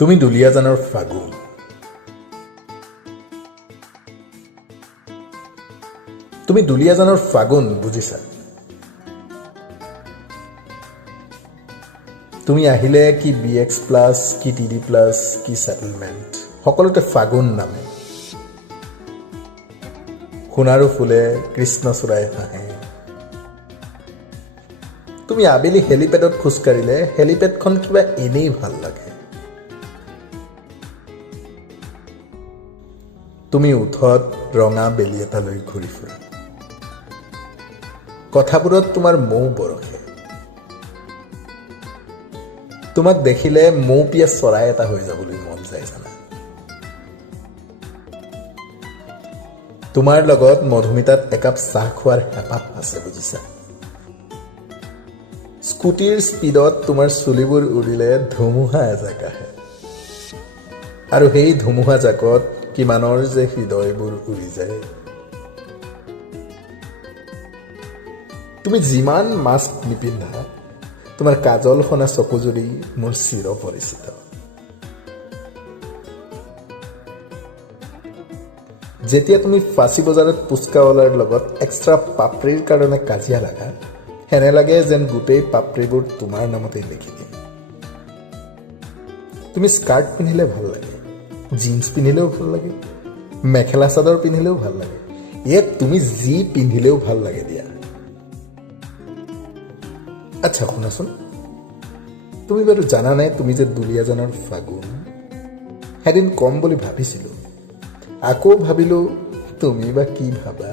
তুমি দুলীয়াজানৰ ফাগুন। তুমি দুলীয়াজানৰ ফাগুন বুজিছা? তুমি আহিলে কি BX প্লাছ, কি TD প্লাছ, কি ছেটেলমেণ্ট, সকলোতে ফাগুন নামে। সোণাৰু ফুলে, কৃষ্ণচূড়াই হাঁহে। তুমি আবেলি হেলিপেডত খোজকাঢ়িলে হেলিপেডখন কিবা এনেই ভাল লাগে। তুমি ওঠত ৰঙা বেলি এটা লৈ ঘূৰি ফুৰা। কথাবোৰত তোমাৰ মৌ বৰষে। তোমাক দেখিলে মৌপিয়া চৰাই এটা হৈ যাবলৈ মন যায় জানা। তোমাৰ লগত মধুমিতাত একাপ চাহ খোৱাৰ হেঁপাহ আছে বুজিছা। স্কুটিৰ স্পীডত তোমাৰ চুলিবোৰ উৰিলে ধুমুহা এজাক আহে, আৰু সেই ধুমুহা জাকত কিমানৰ যে হৃদয়বোৰ উৰি যায়। তুমি যিমান মাস্ক নিপিন্ধা, তোমাৰ কাজল সনা চকুজুৰি মোৰ চিৰ পৰিচিত। যেতিয়া তুমি ফাঁচী বজাৰত পুচকাৱালাৰ লগত এক্সট্ৰা পাপৰিৰ কাৰণে কাজিয়া লাগা, হেনে লাগে যেন গোটেই পাপৰিবোৰ তোমাৰ নামতেই লিখি দিম। তুমি স্কাৰ্ট পিন্ধিলে ভাল লাগে, জিন্স পিন্ধিলেও ভাল লাগে, মেখেলা চাদৰ পিন্ধিলেও ভাল লাগে, তুমি যি পিন্ধিলেও ভাল লাগে দিয়া। আচ্ছা শুনাচোন, তুমি বাৰু জানা নাই তুমি যে দুলীয়াজানৰ ফাগুন? এদিন কম বুলি ভাবিছিলোঁ, আকৌ ভাবিলোঁ তুমি বা কি ভাবা।